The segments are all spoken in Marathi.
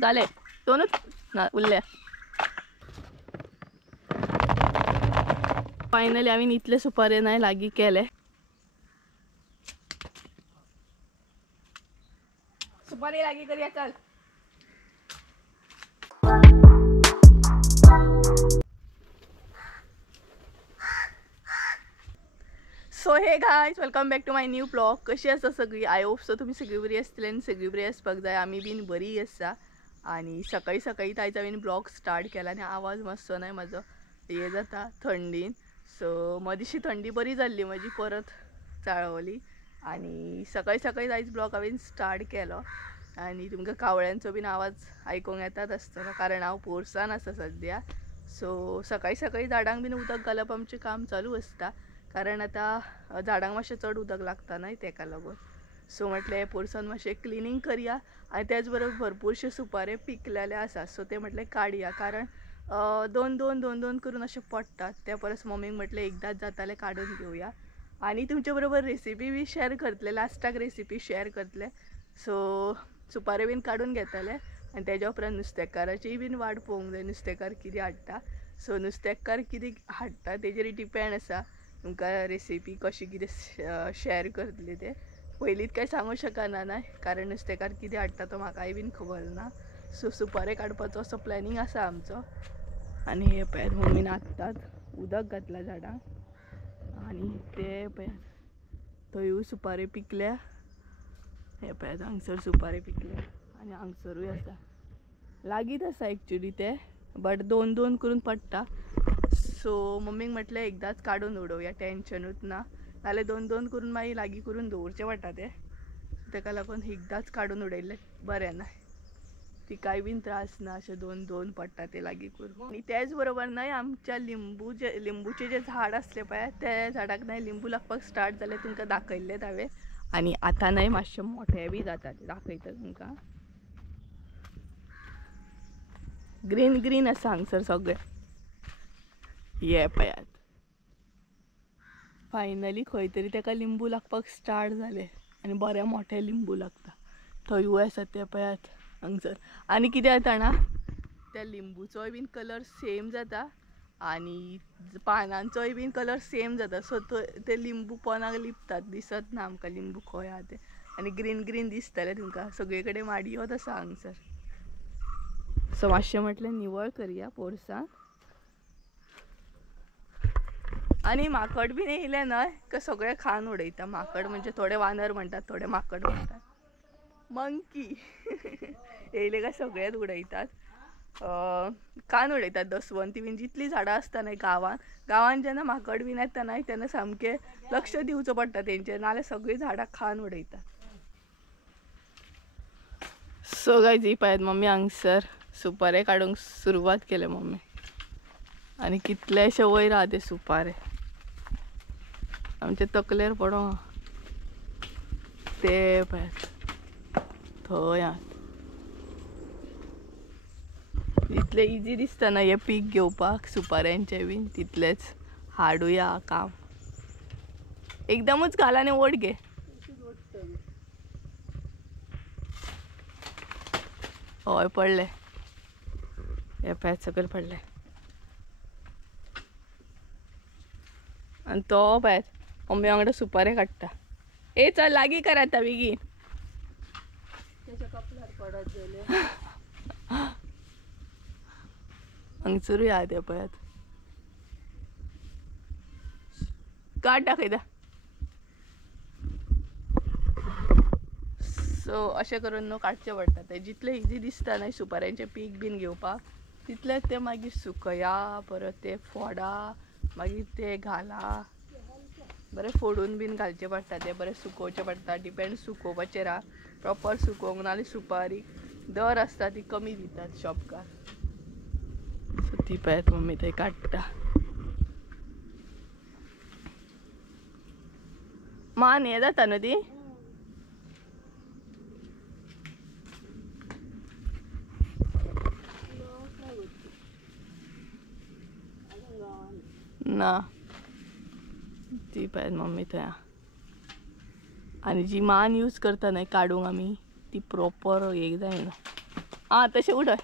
झाले दोनच ना उरले. फायनली आम्ही इतले सुपारी नाही लागी केले. सुपारी लागी करूया चल. So hey guys welcome back to my new blog. कशी आसा सगळी? आय होप सो तुम्ही सगळी बरी असतली आणि सगळी बरी आसपाक जाय. आम्ही बीन बरी आसा. आणि सकाळी सकाळी तायचा बीन ब्लॉग स्टार्ट केला आणि आवाज मस्त नाही माझं हे जाता थंडीन. सो मदीशी थंडी बरी जाल्ली माझी परत चाळवली आणि सकाळी सकाळी तायच ब्लॉग हांवें स्टार्ट केलो. आणि तुमकां कावळ्यांचो बीन आवाज आयकूंक येतात आसतलो कारण हांव पोरसान आसा सद्या. सो सकाळी सकाळी झाडांक बीन उदक घालप आमचें काम चालू आसता कारण आता झाडांक मातशें चड उदक लागता न्हय तेका लागून. सो म्हटलें पोरसान मातशें क्लिनींग करया आनी त्याच बरोबर भरपूरशे सुपारे पिकलेले आसा. सो ते म्हटलें काडया कारण दोन दोन दोन दोन करून अशें पडटात. त्या परस मम्मीक म्हटलें एकदांच जातालें काडून घेवया आनी तुमचे बरोबर रेसिपी बी शेअर करतले. लास्टाक रेसिपी शेअर करतले. सो सुपारे बीन काडून घेतले आनी तेज्या उपरांत नुस्तेकाराची बीन वाट पळोवंक जाय नुस्तेकार कितें हाडटा. सो नुस्तेकार कितें हाडटा तेजेर डिपेंड आसा तुमकां रेसिपी कशी कितें शेअर करतली ते. पयलींच कांय सांगूं शकना ना कारण नुस्तेकार कितें हाडटा तो म्हाकाय बीन खबर ना. सो सुपारे काडपाचो असो प्लॅनिंग आसा आमचो. आनी हे पळयात मम्मीन हाडटात उदक घातला झाडांक आनी ते पळयात थंयूय सुपारी पिकल्या. हे पळयात हांगसर सुपारी पिकल्या आनी हांगसरूय आसा. लागीत आसा एक्चुली ते बट दोन दोन करून पडटा. सो मम्मीक म्हटलें एकदांच काडून उडोवया टेन्शनूच ना. नाल्यार दोन दोन करून मागीर लागीं करून दवरचें पडटा ते. तेका लागून एकदांच काडून उडयलें बरें ना. तिकाय बीन त्रास ना अशें दोन दोन पडटा ते लागीं करून. आनी तेच बरोबर न्हय आमच्या लिंबूचे जे झाड आसले पळय ते झाडाक न्हय लिंबू लागपाक स्टार्ट जाले तुमकां दाखयल्लेत हांवें. आनी आतां न्हय मातशे मोठे बी जाता ते दाखयता तुमकां. ग्रीन ग्रीन आसा हांगसर सगळें. ये पळयात फायनली खंय तरी तेका लिंबू लागपाक स्टार्ट जाले आनी बरे मोठे लिंबू लागता. थंयूय आसा ते पळयात हांगसर. आनी कितें जाता ना त्या लिंबूचोय बीन कलर सेम जाता आनी पानांचोय बीन कलर सेम जाता. सो ते लिंबू पोनाक लिपतात दिसत ना आमकां लिंबू खंय आहा ते. आनी ग्रीन ग्रीन दिसतले तुमकां सगळे कडेन माडयोच आसा हांगसर. सो मातशें म्हटलें निवळ करया पोरसां. आनी माकड बीन येयले न्हय का सगळे खावन उडयता. माकड म्हणजे थोडे वानर म्हणटात थोडे माकड म्हणटात. मंकी येयले काय सगळेच उडयतात. खावन उडयतात दसवंती बीन जितली झाडां आसता न्हय गांवान जेन्ना माकड बीन येता न्हय तेन्ना सामकें लक्ष दिवचो पडटा तेंचेर नाल्यार सगळीं झाडां खावन उडयतात. सो गायज ही पळयात मम्मी हांगसर सुपारे काडूंक सुरवात केले मम्मी. आनी कितलेशे वयर आहा ते सुपारे आमचे तकलेर पडो ते पळयात थंय आहात. इतले इजी दिसता ना हे पीक घेवपाक सुपाऱ्यांचे बीन तितलेच हाडूया काम. एकदमच घाल आनी ओड घे. हय पडले हे पळयात सकयल पडले. आनी तो पळयात मम्मी वांगडा सुपारे काडटा. ए चल लागीं कर आतां बेगीन. तेच्या कपलार पडत गेले. हांगसरूय आहा ते पळयात. काड दाखयता. सो अशें करून न्हू काडचें पडटा ते. जितले इजी दिसता न्हय सुपाऱ्यांचें पीक बीन घेवपाक तितलेच ते मागीर सुकया परत ते फोडा मागीर ते घाला. बरें फोडून बीन घालचें पडटा ते बरें सुकोवचें पडटा. डिपेंड सुकोवपाचेर आहा. प्रॉपर सुकोवंक नाल्यार सुपारी दर आसता ती कमी दितात शॉपकार. सो ती पळयात मम्मी थंय काडटा. मान हें जाता न्हू ती. ना ती पळयात मम्मी थंय. आनी जी मान यूज करता न्हय काडूंक आमी ती प्रॉपर एक जायना. हां तसे उडय.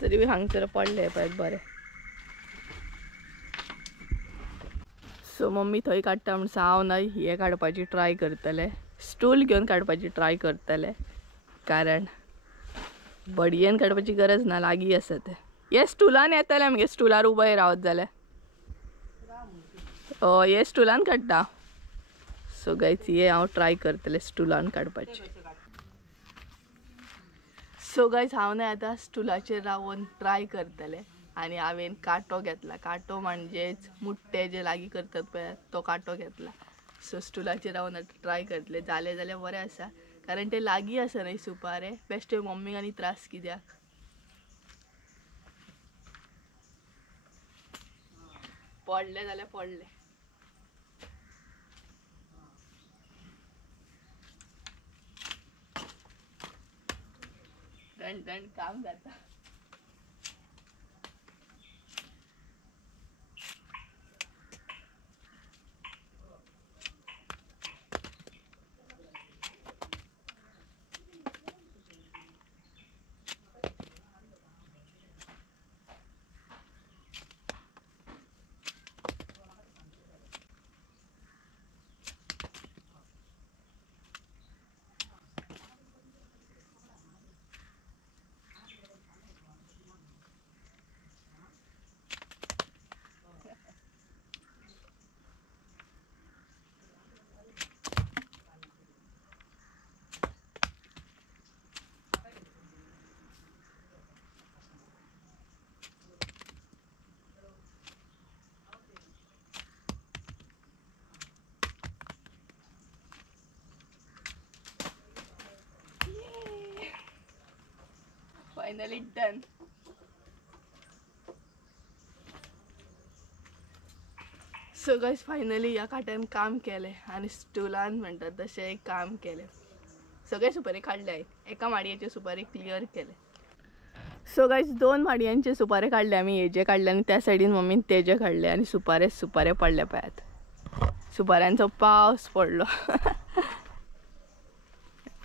तरी बी हांगसर पडले पाय बरे. सो मम्मी थंय काडटा म्हणून हांव न्हय हे काडपाची ट्राय करतले. स्टूल घेवन काडपाची ट्राय करतले कारण बडयेन काडपाची गरज ना, लागीं आसा ते. हे स्टुलान येतले मगे स्टुलार उबे रावत जाल्यार. हे स्टुलान काडटा. सो गायज हे हांव ट्राय करतले स्टुलान काडपाची. सो गायज हांव न्हय आतां स्टुलाचेर रावून ट्राय करतले आनी हांवें कांटो घेतला. कांटो म्हणजेच मुट्टे जे लागीं करतात पळय तो कांटो घेतला. सो स्टुलाचेर रावून आतां ट्राय करतले. जालें जाल्यार बरें आसा कारण ते लागीं आसा न्हय सुपारे. बेश्टे मम्मीक आनी त्रास कित्याक. पडले जाल्यार पडले. दण दण काम जाता. Finally done. So guys finally ह्या काट्यान काम केलें आनी स्टुलान म्हणटात तशें काम केलें. सगळे सुपारी काडले. एका माडयेचे सुपारी क्लियर केले. सो गायज 2 माडयांचे सुपारे काडले आमी. हेजे काडले आनी त्या सायडीन मम्मीन तेजे काडले आनी सुपारे पडले पळयात. सुपाऱ्यांचो पावस पडलो.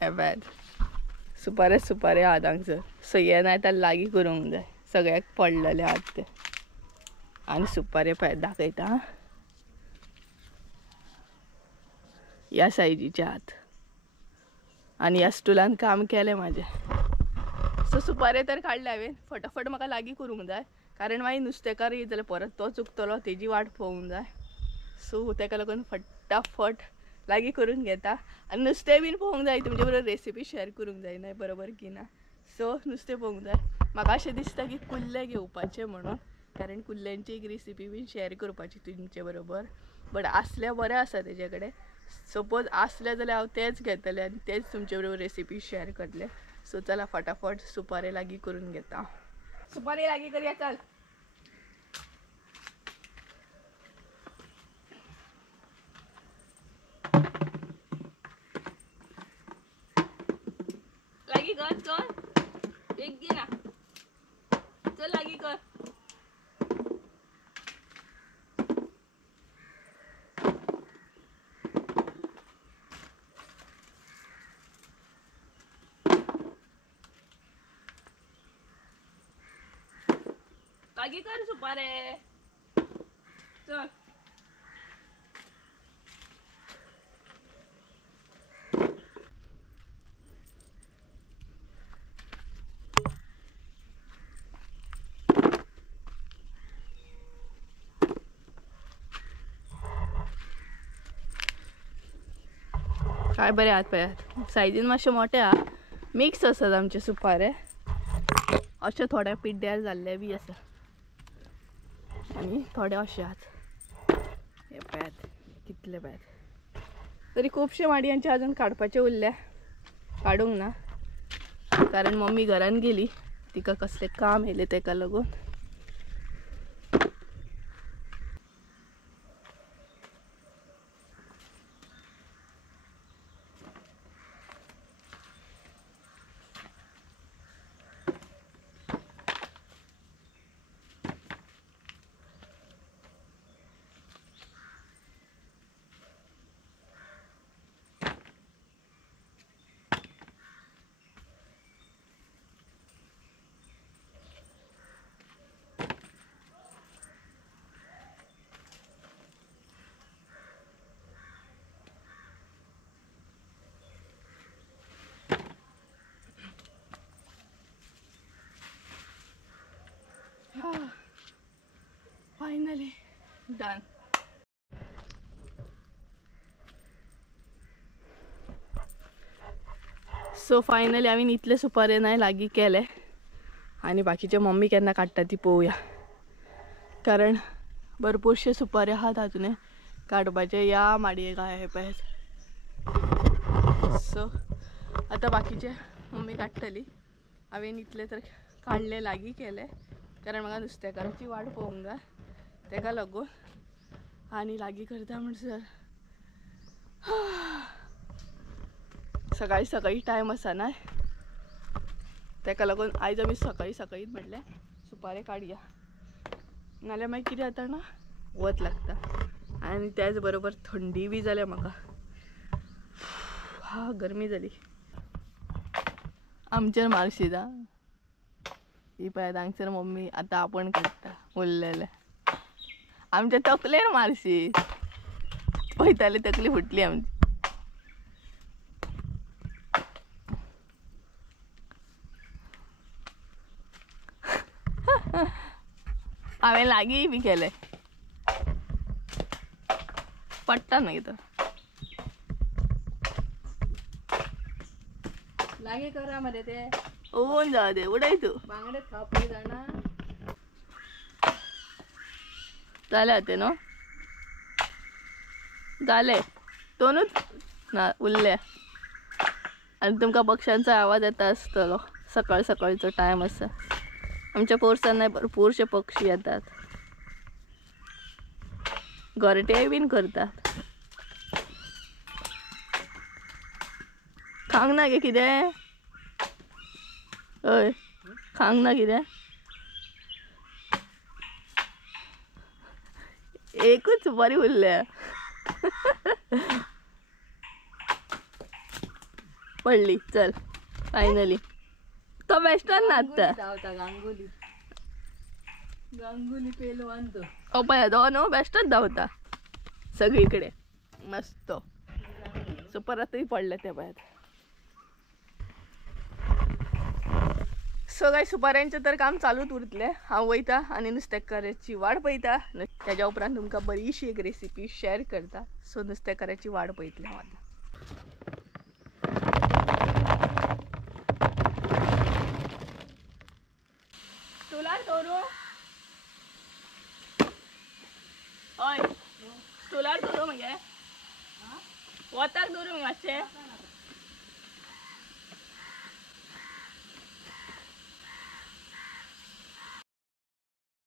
हे पळयात सुपारे आहात हांगसर. सो हे ना आतां लागीं करूंक जाय. सगळ्याक पडलेले आहात ते आनी सुपारे पळयात दाखयता. ह्या सायजीचे आहात आनी ह्या स्टुलान काम केलें म्हाजें. सो सुपारे तर काडले हांवें. फटाफट म्हाका लागीं करूंक जाय कारण मागीर नुस्तेकार येत जाल्यार परत तो चुकतलो, तेजी वाट पळोवंक जाय. सो ताका लागून फटाफट लागीं करून घेता आनी नुस्तें बीन पळोवंक जाय. तुमचे बरोबर रेसिपी शेअर करूंक जाय न्हय बरोबर की ना. सो नुस्तें पळोवंक जाय. म्हाका अशें दिसता की कुल्ले घेवपाचे म्हणून कारण कुल्ल्यांची एक रेसिपी बीन शेअर करपाची तुमचे बरोबर. बट आसल्यार बरें आसा तेजे कडेन. सपोज आसले जाल्यार हांव तेच घेतले आनी तेच तुमचे बरोबर रेसिपी शेअर करतले. सो चला फटाफट सुपारे लागीं करून घेता. सुपारी लागीं करूया चल. लागीं कर चल. एक घे ना. चल लागीं कर. लागीं कर सुपारे. चल. काय बरे आहात पळयात. सायजीन मातशे मोठे आहा. मिक्स आसात आमचे सुपारे. अशे थोडे पिड्ड्यार जाल्ले बी आसा आनी थोडे अशे आहात. हे पळयात कितले पळयात. तरी खुबशे माडयांचे अजून काडपाचे उरल्या. काडूंक ना कारण मम्मी घरान गेली. तिका कसले काम येयले तेका लागून. Finally done. सो फायनली आम्ही इतले सुपारे नाही लागी केले आणि बाकीचे मम्मी केन्ना काडटा ती पळोवया. कारण भरपूरशे सुपारे आहात अजून काडपाचे या माडये काय हे पळय. सो आता बाकीचे मम्मी काडटली. हांवें इतले तर काडले लागी केले कारण म्हाका नुस्तेकाराची वाट पळोवंक जाय तेका लागून. आणि लागी करता म्हणसर सकाळी सकाळी टायम आसा ना तेका लागून आयज आमी सकाळी सकाळीच म्हटलें सुपारे काडया. नाल्यार मागीर कितें जाता ना वत लागता आनी त्याच बरोबर थंडी बी जाल्या म्हाका. गरमी जाली आमचेर मारशीत. ही पळय हांगसर मम्मी आतां आपण काडटा उरलेले. आमच्या तकलेर मारशी पळयताली तकली फुटली आमची. हांवें लागी बी केले पडटा मागीर तो. लागी करा मरे ते ओवून जाऊ दे. उडय तू बांगडे खावपी जाणा जाले ते न्हू. जाले दोनूच ना उरले. आनी तुमकां पक्ष्यांचो आवाज येता आसतलो. सकाळ सकाळचो टायम आसा. आमच्या पोरसांना भरपूरशे पक्षी येतात. घरटे बीन करतात. खांक ना गे कितें. हय खांक ना कितें. एकूच बरी उरल्या. पडली चल फायनली. तो बेस्टान नाचता. गांगुली गांगुली पेलवान तो. हो पळय तो न्हू बेस्टच धांवता सगळीकडे मस्त. सो परतय पडले ते पळय. सो गायस सुपाऱ्यांचें तर काम चालूच उरतलें. हांव वयता आनी नुस्तेकाराची वाट पळयता. तेज्या उपरांत तुमकां बरीशी एक रेसिपी शेअर करता. सो नुस्तेकाराची वाट पळयतलें हांव आतां. स्टुलार दवरूं. हय स्टुलार दवरूं मगे. वताक दवरूं मातशें.